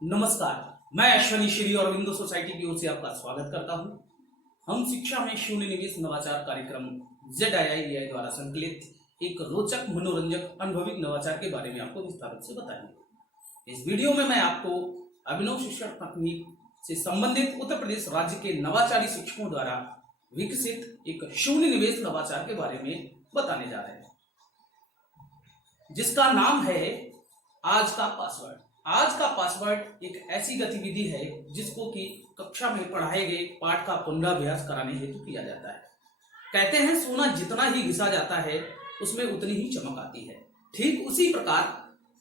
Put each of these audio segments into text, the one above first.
नमस्कार, मैं अश्वनी श्री और विंदो सोसाइटी की ओर से आपका स्वागत करता हूं। हम शिक्षा में शून्य निवेश नवाचार कार्यक्रम ZIIEI द्वारा संकलित एक रोचक, मनोरंजक, अनुभविक नवाचार के बारे में आपको विस्तार से बताएंगे। इस वीडियो में मैं आपको अभिनव शिक्षण तकनीक से संबंधित उत्तर प्रदेश राज्य के नवाचारी शिक्षकों द्वारा विकसित एक शून्य निवेश नवाचार के बारे में बताने जा रहे हैं, जिसका नाम है आज का पासवर्ड। आज का पासवर्ड एक ऐसी गतिविधि है जिसको कि कक्षा में पढ़ाए गए पाठ का पुनराभ्यास कराने हेतु किया जाता है। कहते हैं सोना जितना ही घिसा जाता है उसमें उतनी ही चमक आती है। ठीक उसी प्रकार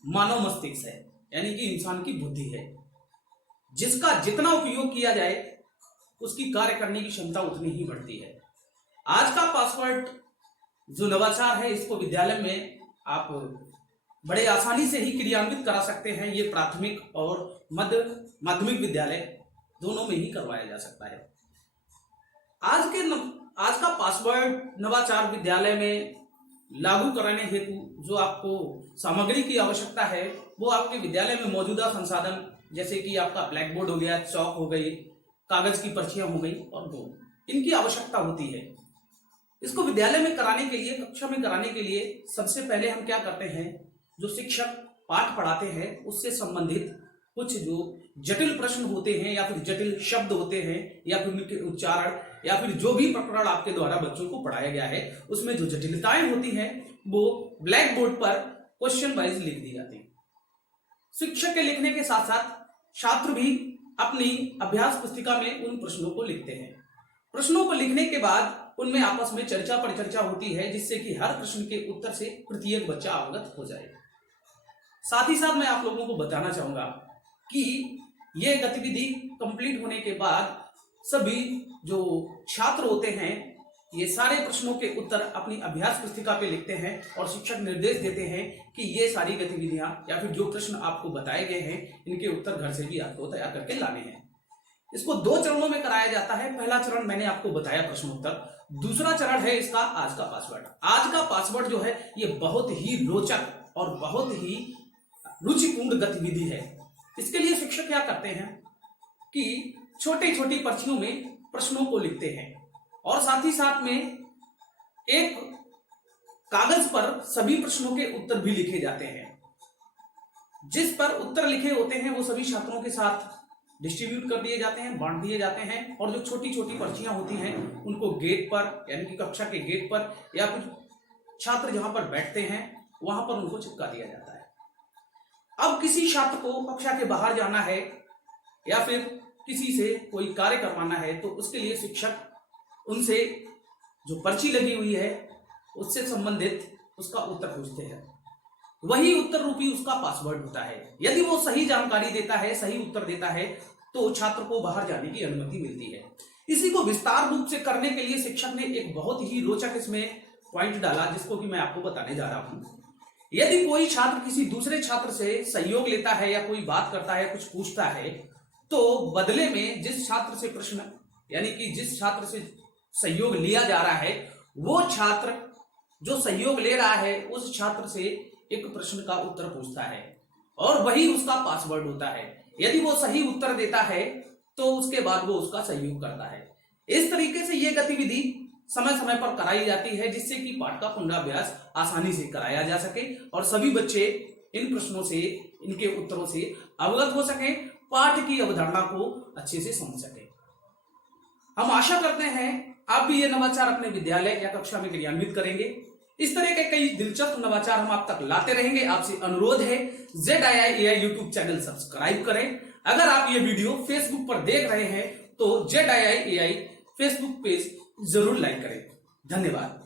मानव मस्तिष्क है, यानी कि इंसान की बुद्धि है, जिसका जितना उपयोग किया जाए उसकी कार्य करने की क्षमता उतनी ही बढ़ती है। आज का पासवर्ड जो नवाचार है, इसको विद्यालय में आप बड़े आसानी से ही क्रियान्वित करा सकते हैं। ये प्राथमिक और माध्यमिक विद्यालय दोनों में ही करवाया जा सकता है। आज का पासवर्ड नवाचार विद्यालय में लागू कराने हेतु जो आपको सामग्री की आवश्यकता है वो आपके विद्यालय में मौजूदा संसाधन, जैसे कि आपका ब्लैक बोर्ड हो गया, चौक हो गई, कागज की पर्चियां हो गई और बोर्ड, इनकी आवश्यकता होती है। इसको विद्यालय में कराने के लिए, कक्षा में कराने के लिए सबसे पहले हम क्या करते हैं, जो शिक्षक पाठ पढ़ाते हैं उससे संबंधित कुछ जो जटिल प्रश्न होते हैं या फिर जटिल शब्द होते हैं या फिर उनके उच्चारण या फिर जो भी प्रकरण आपके द्वारा बच्चों को पढ़ाया गया है उसमें जो जटिलताएं होती हैं वो ब्लैक बोर्ड पर क्वेश्चन वाइज लिख दी जाती है। शिक्षक के लिखने के साथ साथ छात्र भी अपनी अभ्यास पुस्तिका में उन प्रश्नों को लिखते हैं। प्रश्नों को लिखने के बाद उनमें आपस में चर्चा परिचर्चा होती है, जिससे कि हर प्रश्न के उत्तर से प्रत्येक बच्चा अवगत हो जाए। साथ ही साथ मैं आप लोगों को बताना चाहूंगा कि यह गतिविधि कंप्लीट होने के बाद सभी जो छात्र होते हैं ये सारे प्रश्नों के उत्तर अपनी अभ्यास पुस्तिका पे लिखते हैं और शिक्षक निर्देश देते हैं कि ये सारी गतिविधियां या फिर जो प्रश्न आपको बताए गए हैं इनके उत्तर घर से भी आपको तैयार करके लाने हैं। इसको 2 चरणों में कराया जाता है। पहला चरण मैंने आपको बताया प्रश्नोत्तर, दूसरा चरण है इसका आज का पासवर्ड। आज का पासवर्ड जो है ये बहुत ही रोचक और बहुत ही रुचिपूर्ण गतिविधि है। इसके लिए शिक्षक क्या करते हैं कि छोटी छोटी पर्चियों में प्रश्नों को लिखते हैं और साथ ही साथ में एक कागज पर सभी प्रश्नों के उत्तर भी लिखे जाते हैं। जिस पर उत्तर लिखे होते हैं वो सभी छात्रों के साथ डिस्ट्रीब्यूट कर दिए जाते हैं, बांट दिए जाते हैं और जो छोटी छोटी पर्चियां होती हैं उनको गेट पर, यानी कि कक्षा के गेट पर या फिर छात्र जहां पर बैठते हैं वहां पर उनको चिपका दिया जाता है। अब किसी छात्र को कक्षा के बाहर जाना है या फिर किसी से कोई कार्य करवाना है तो उसके लिए शिक्षक उनसे जो पर्ची लगी हुई है उससे संबंधित उसका उत्तर पूछते हैं। वही उत्तर रूपी उसका पासवर्ड होता है। यदि वो सही जानकारी देता है, सही उत्तर देता है तो छात्र को बाहर जाने की अनुमति मिलती है। इसी को विस्तार रूप से करने के लिए शिक्षक ने एक बहुत ही रोचक इसमें पॉइंट डाला, जिसको कि मैं आपको बताने जा रहा हूं। यदि कोई छात्र किसी दूसरे छात्र से सहयोग लेता है या कोई बात करता है, कुछ पूछता है, तो बदले में जिस छात्र से प्रश्न, यानी कि जिस छात्र से सहयोग लिया जा रहा है वो छात्र जो सहयोग ले रहा है उस छात्र से एक प्रश्न का उत्तर पूछता है और वही उसका पासवर्ड होता है। यदि वो सही उत्तर देता है तो उसके बाद वो उसका सहयोग करता है। इस तरीके से ये गतिविधि समय समय पर कराई जाती है, जिससे कि पाठ का पुनराभ्यास आसानी से कराया जा सके और सभी बच्चे इन प्रश्नों से, इनके उत्तरों से अवगत हो सके, पाठ की अवधारणा को अच्छे से समझ सके। हम आशा करते हैं आप भी ये नवाचार अपने विद्यालय या कक्षा में क्रियान्वित करेंगे। इस तरह के कई दिलचस्प नवाचार हम आप तक लाते रहेंगे। आपसे अनुरोध है ZIIEI यूट्यूब चैनल सब्सक्राइब करें। अगर आप ये वीडियो फेसबुक पर देख रहे हैं तो ZIIEI फेसबुक पेज जरूर लाइक करें। धन्यवाद।